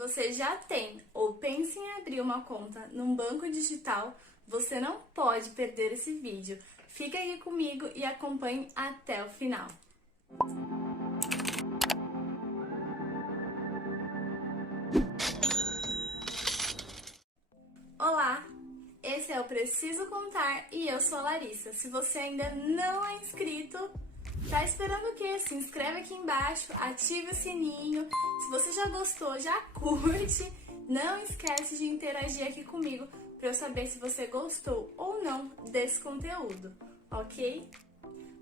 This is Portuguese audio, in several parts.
você já tem ou pensa em abrir uma conta num banco digital, você não pode perder esse vídeo. Fica aqui comigo e acompanhe até o final. Olá, esse é o Preciso Contar e eu sou a Larissa. Se você ainda não é inscrito, tá esperando o quê? Se inscreve aqui embaixo, ative o sininho. Se você já gostou, já curte. Não esquece de interagir aqui comigo para eu saber se você gostou ou não desse conteúdo, ok?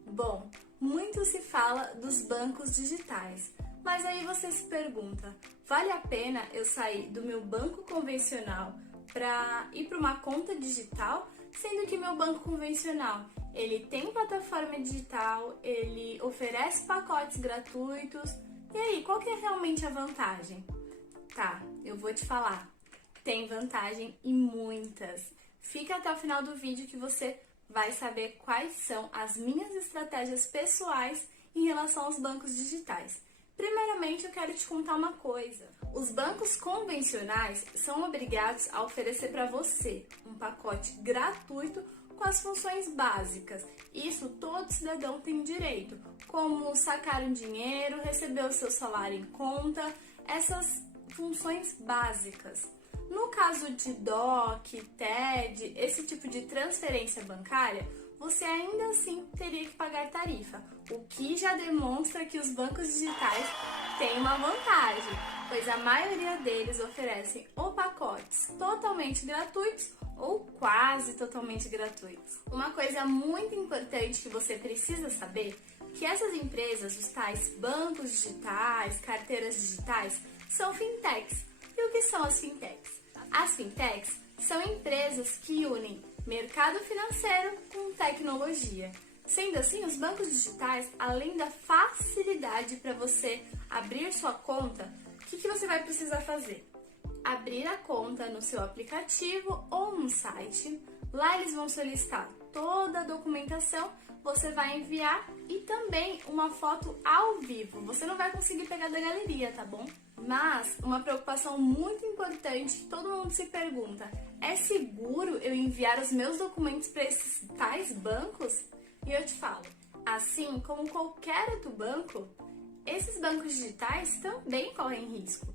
Bom, muito se fala dos bancos digitais, mas aí você se pergunta, vale a pena eu sair do meu banco convencional para ir para uma conta digital, sendo que meu banco convencional ele tem plataforma digital, ele oferece pacotes gratuitos, e aí, qual que é realmente a vantagem? Tá, eu vou te falar. Tem vantagem e muitas. Fica até o final do vídeo que você vai saber quais são as minhas estratégias pessoais em relação aos bancos digitais. Primeiramente, eu quero te contar uma coisa. Os bancos convencionais são obrigados a oferecer para você um pacote gratuito com as funções básicas. Isso todo cidadão tem direito, como sacar um dinheiro, receber o seu salário em conta, essas funções básicas. No caso de DOC, TED, esse tipo de transferência bancária, você ainda assim teria que pagar tarifa, o que já demonstra que os bancos digitais têm uma vantagem, pois a maioria deles oferecem ou pacotes totalmente gratuitos ou quase totalmente gratuitos. Uma coisa muito importante que você precisa saber é que essas empresas, os tais bancos digitais, carteiras digitais, são fintechs. E o que são as fintechs? As fintechs são empresas que unem mercado financeiro com tecnologia. Sendo assim, os bancos digitais, além da facilidade para você abrir sua conta, o que você vai precisar fazer? Abrir a conta no seu aplicativo ou no site. Lá eles vão solicitar toda a documentação, você vai enviar e também uma foto ao vivo. Você não vai conseguir pegar da galeria, tá bom? Mas uma preocupação muito importante que todo mundo se pergunta, é seguro eu enviar os meus documentos para esses tais bancos? E eu te falo, assim como qualquer outro banco, esses bancos digitais também correm risco.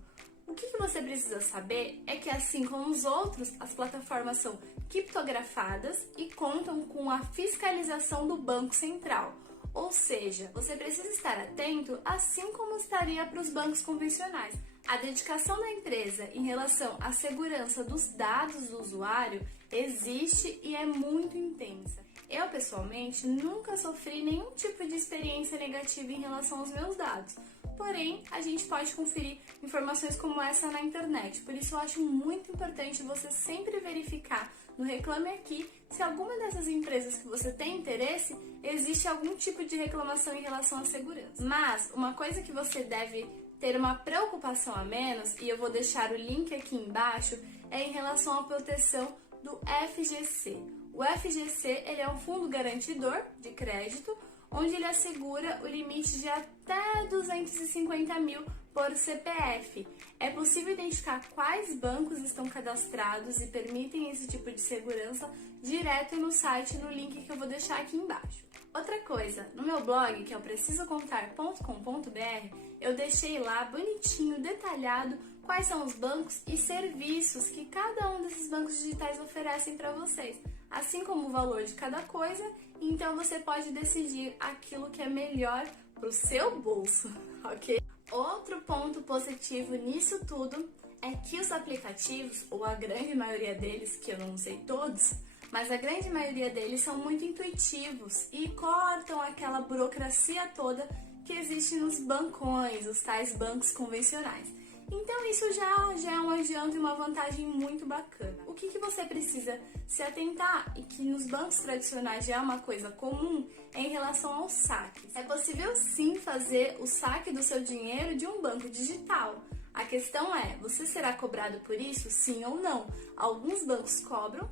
O que você precisa saber é que, assim como os outros, as plataformas são criptografadas e contam com a fiscalização do Banco Central. Ou seja, você precisa estar atento, assim como estaria para os bancos convencionais. A dedicação da empresa em relação à segurança dos dados do usuário existe e é muito intensa. Eu, pessoalmente, nunca sofri nenhum tipo de experiência negativa em relação aos meus dados. Porém, a gente pode conferir informações como essa na internet. Por isso, eu acho muito importante você sempre verificar no Reclame Aqui se alguma dessas empresas que você tem interesse, existe algum tipo de reclamação em relação à segurança. Mas, uma coisa que você deve ter uma preocupação a menos, e eu vou deixar o link aqui embaixo, é em relação à proteção do FGC. O FGC ele é um fundo garantidor de crédito, onde ele assegura o limite de até 250 mil por CPF. É possível identificar quais bancos estão cadastrados e permitem esse tipo de segurança direto no site, no link que eu vou deixar aqui embaixo. Outra coisa, no meu blog, que é o precisocontar.com.br, eu deixei lá bonitinho, detalhado, quais são os bancos e serviços que cada um desses bancos digitais oferecem para vocês, assim como o valor de cada coisa, então você pode decidir aquilo que é melhor para o seu bolso, ok? Outro ponto positivo nisso tudo é que os aplicativos, ou a grande maioria deles, que eu não sei todos, mas a grande maioria deles são muito intuitivos e cortam aquela burocracia toda que existe nos bancões, os tais bancos convencionais. Então isso já é um adianto e uma vantagem muito bacana. O que você precisa se atentar e que nos bancos tradicionais já é uma coisa comum é em relação aos saques. É possível sim fazer o saque do seu dinheiro de um banco digital. A questão é, você será cobrado por isso, sim ou não? Alguns bancos cobram,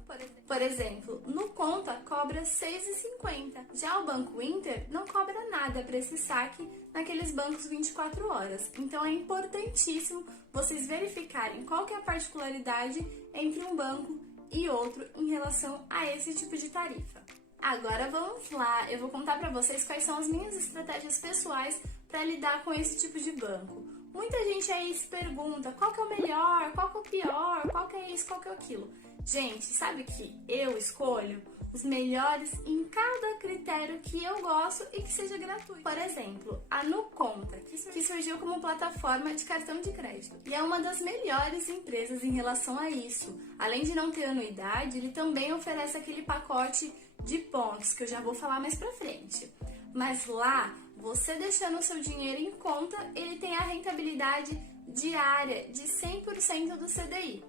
por exemplo, no Conta cobra R$ 6,50. Já o Banco Inter não cobra nada para esse saque naqueles bancos 24 horas. Então é importantíssimo vocês verificarem qual que é a particularidade entre um banco e outro em relação a esse tipo de tarifa. Agora vamos lá, eu vou contar para vocês quais são as minhas estratégias pessoais para lidar com esse tipo de banco. Muita gente aí se pergunta qual que é o melhor, qual que é o pior, qual que é isso, qual que é aquilo. Gente, sabe que eu escolho os melhores em cada critério que eu gosto e que seja gratuito. Por exemplo, a NuConta, que surgiu como plataforma de cartão de crédito. E é uma das melhores empresas em relação a isso. Além de não ter anuidade, ele também oferece aquele pacote de pontos, que eu já vou falar mais pra frente. Mas lá, você deixando o seu dinheiro em conta, ele tem a rentabilidade diária de 100% do CDI.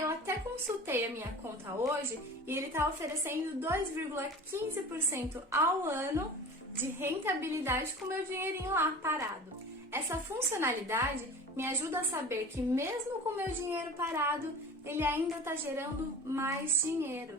Eu até consultei a minha conta hoje e ele está oferecendo 2,15% ao ano de rentabilidade com meu dinheirinho lá parado. Essa funcionalidade me ajuda a saber que mesmo com meu dinheiro parado, ele ainda está gerando mais dinheiro.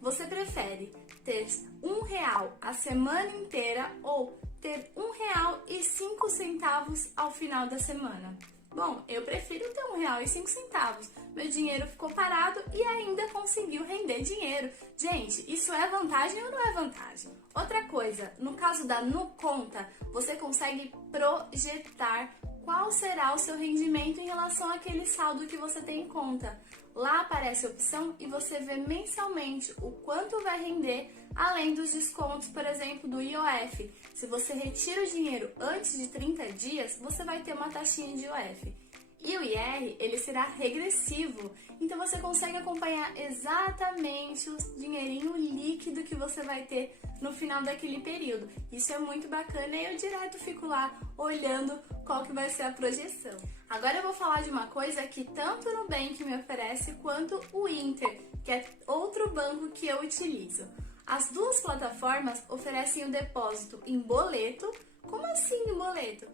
Você prefere ter R$1 a semana inteira ou ter R$1,05 ao final da semana? Bom, eu prefiro ter R$1,05. Meu dinheiro ficou parado e ainda conseguiu render dinheiro. Gente, isso é vantagem ou não é vantagem? Outra coisa, no caso da NuConta, você consegue projetar qual será o seu rendimento em relação àquele saldo que você tem em conta. Lá aparece a opção e você vê mensalmente o quanto vai render, além dos descontos, por exemplo, do IOF. Se você retira o dinheiro antes de 30 dias, você vai ter uma taxinha de IOF. E o IR, ele será regressivo, então você consegue acompanhar exatamente o dinheirinho líquido que você vai ter no final daquele período. Isso é muito bacana e eu direto fico lá olhando qual que vai ser a projeção. Agora eu vou falar de uma coisa que tanto o Nubank me oferece quanto o Inter, que é outro banco que eu utilizo. As duas plataformas oferecem o depósito em boleto. Como assim em boleto?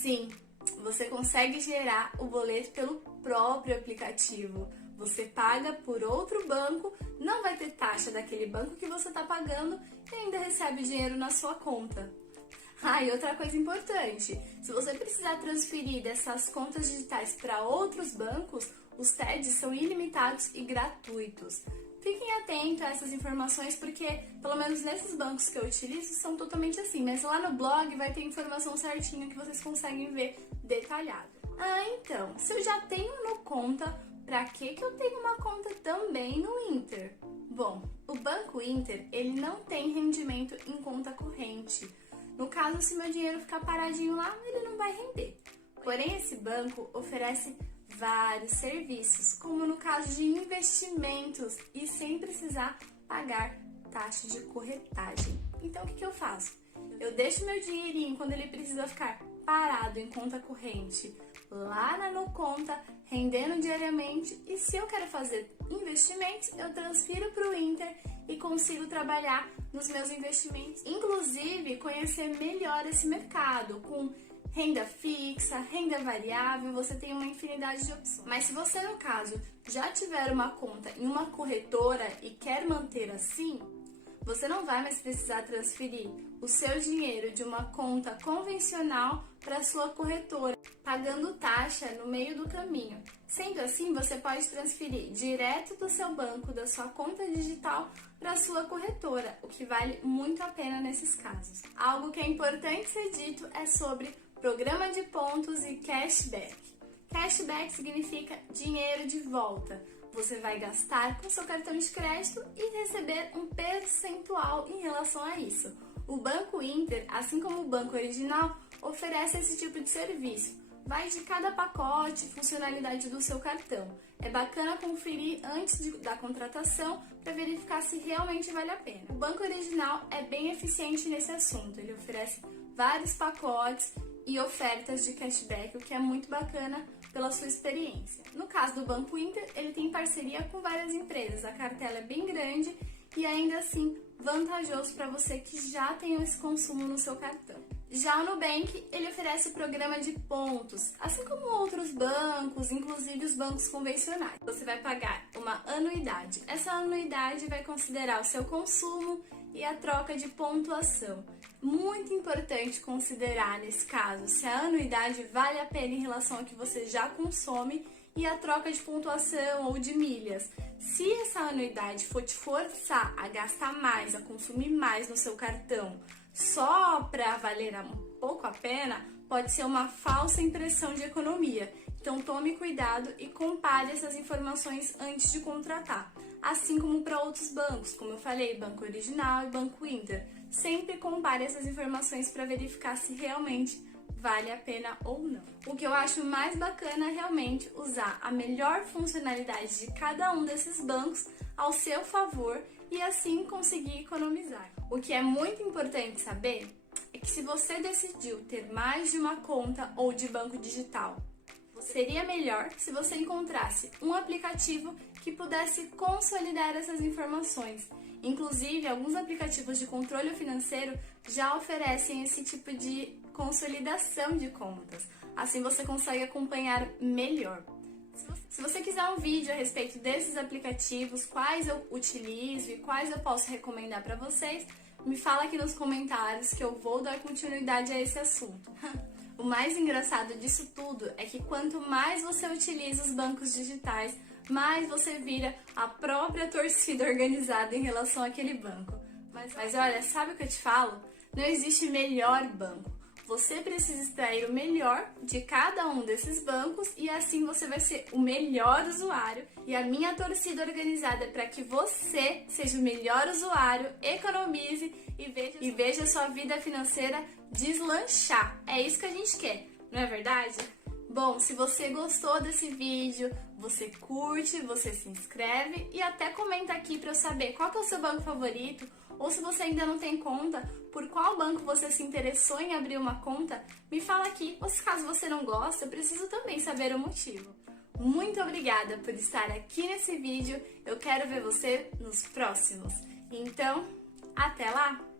Sim, você consegue gerar o boleto pelo próprio aplicativo. Você paga por outro banco, não vai ter taxa daquele banco que você está pagando e ainda recebe dinheiro na sua conta. E outra coisa importante, se você precisar transferir dessas contas digitais para outros bancos, os TEDs são ilimitados e gratuitos. Fiquem atentos a essas informações porque, pelo menos nesses bancos que eu utilizo, são totalmente assim. Mas lá no blog vai ter informação certinha que vocês conseguem ver detalhado. Então, se eu já tenho no Conta, pra que eu tenho uma conta também no Inter? Bom, o Banco Inter, ele não tem rendimento em conta corrente. No caso, se meu dinheiro ficar paradinho lá, ele não vai render. Porém, esse banco oferece vários serviços, como no caso de investimentos e sem precisar pagar taxa de corretagem. Então, o que eu faço? Eu deixo meu dinheirinho quando ele precisa ficar parado em conta corrente lá na NuConta, rendendo diariamente, e se eu quero fazer investimentos, eu transfiro para o Inter e consigo trabalhar nos meus investimentos, inclusive conhecer melhor esse mercado com renda fixa, renda variável, você tem uma infinidade de opções. Mas se você, no caso, já tiver uma conta em uma corretora e quer manter assim, você não vai mais precisar transferir o seu dinheiro de uma conta convencional para a sua corretora, pagando taxa no meio do caminho. Sendo assim, você pode transferir direto do seu banco, da sua conta digital, para a sua corretora, o que vale muito a pena nesses casos. Algo que é importante ser dito é sobre programa de pontos e cashback. Cashback significa dinheiro de volta. Você vai gastar com seu cartão de crédito e receber um percentual em relação a isso. O Banco Inter, assim como o Banco Original, oferece esse tipo de serviço. Vai de cada pacote, funcionalidade do seu cartão. É bacana conferir antes da contratação para verificar se realmente vale a pena. O Banco Original é bem eficiente nesse assunto. Ele oferece vários pacotes e ofertas de cashback, o que é muito bacana pela sua experiência. No caso do Banco Inter, ele tem parceria com várias empresas, a cartela é bem grande e ainda assim vantajoso para você que já tem esse consumo no seu cartão. Já o Nubank, ele oferece o programa de pontos, assim como outros bancos, inclusive os bancos convencionais. Você vai pagar uma anuidade. Essa anuidade vai considerar o seu consumo e a troca de pontuação. Muito importante considerar nesse caso se a anuidade vale a pena em relação ao que você já consome e a troca de pontuação ou de milhas. Se essa anuidade for te forçar a gastar mais, a consumir mais no seu cartão, só para valer um pouco a pena, pode ser uma falsa impressão de economia. Então tome cuidado e compare essas informações antes de contratar. Assim como para outros bancos, como eu falei, Banco Original e Banco Inter. Sempre compare essas informações para verificar se realmente vale a pena ou não. O que eu acho mais bacana é realmente usar a melhor funcionalidade de cada um desses bancos ao seu favor e assim conseguir economizar. O que é muito importante saber é que se você decidiu ter mais de uma conta ou de banco digital, seria melhor se você encontrasse um aplicativo que pudesse consolidar essas informações. Inclusive, alguns aplicativos de controle financeiro já oferecem esse tipo de consolidação de contas. Assim você consegue acompanhar melhor. Se você quiser um vídeo a respeito desses aplicativos, quais eu utilizo e quais eu posso recomendar para vocês, me fala aqui nos comentários que eu vou dar continuidade a esse assunto. O mais engraçado disso tudo é que quanto mais você utiliza os bancos digitais, mais você vira a própria torcida organizada em relação àquele banco. Mas olha, sabe o que eu te falo? Não existe melhor banco. Você precisa extrair o melhor de cada um desses bancos e assim você vai ser o melhor usuário. E a minha torcida organizada é para que você seja o melhor usuário, economize e veja sua vida financeira deslanchar. É isso que a gente quer, não é verdade? Bom, se você gostou desse vídeo, você curte, você se inscreve e até comenta aqui para eu saber qual que é o seu banco favorito, ou se você ainda não tem conta, por qual banco você se interessou em abrir uma conta, me fala aqui, ou se caso você não gosta, eu preciso também saber o motivo. Muito obrigada por estar aqui nesse vídeo, eu quero ver você nos próximos. Então, até lá!